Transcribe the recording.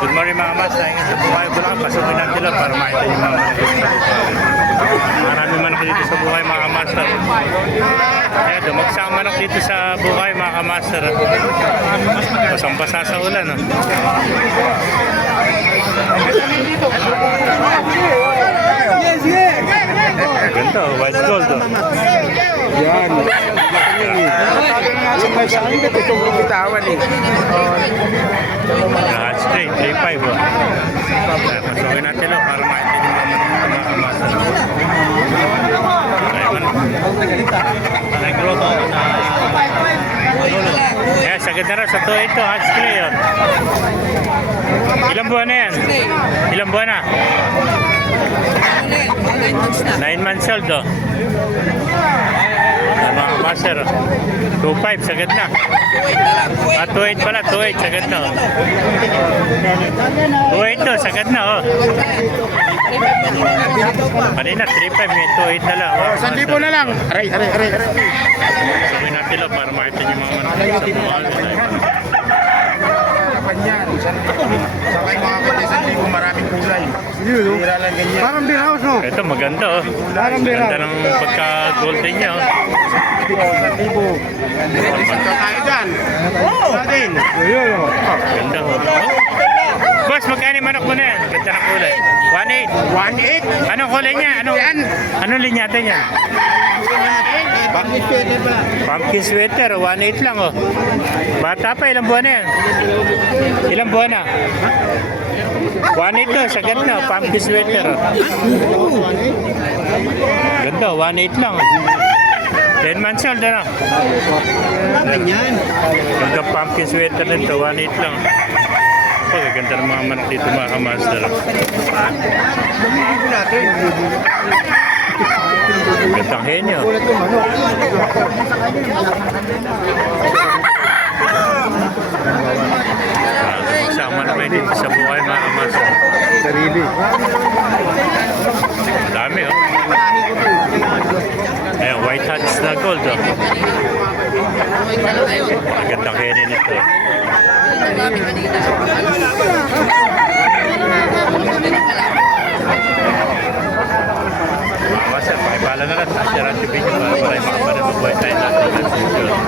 Good morning mga mas. Ngayon sa buhay Bulacan. Pasukin natin lang para makita yung mga manok dito. Marami manok dito sa buhay mga master. Kaya dumagsang manok dito sa buhay mga master. Basang-basa sa ulan. No? Ganda, white gold. Oh. Yan. Sa akin ito itong bitawan eh. Hot straight, 3.5. Oh. Pasukin natin lang para makita yung mga master. Kaya sagad na rin sa to ito, hot straight yun. Ilang buwan na yan? Ilang buwan na? 9 months old oh. Mga master 2.5 sagad na. 2.8 pala, 2.8 sagad na oh. 2.8 to, sagad na oh. Kanina 3.5 may 2.8 na lang oh. 1,000 na lang. Aray. Sabihin natin lang para makita nyo mga Yan. Sakay mga kati, 1,000 maraming kulay. Bira lang ganyan. Parang beer house, no? ito maganda oh. Parang beer Maganda house. ng pagka-golden niya oh. 1,000. Isang tayo dyan. Natin. Ayun, oh. Ganda oh. Boss, magkano yung manok mo na yan? Ganda ng kulay. 1.8. 1,800. Anong kulay niya? Anong linyata niya? Bakit pwede ba? Pumpkin sweater, 1.8 lang oh. Bata pa, ilang buwan na yan? Ilang buwan na? 1.8 to, sagad na, pumpkin sweater oh. Ganda, 1.8 lang oh. 10 months old na. Ganyan. Ganda pumpkin sweater nito, 1.8 lang. Ganda ng mga manok dito mga kamaster. Gandang henyo. Isang manok kayo dito sa buhay mga kamaster. Sarili. Dami oh. Ayan, white hats na gold oh. Gandang henyo nito. Master, pakipala na lang sa Asherati Video para makapanood mabuhay tayo natin ng susunod.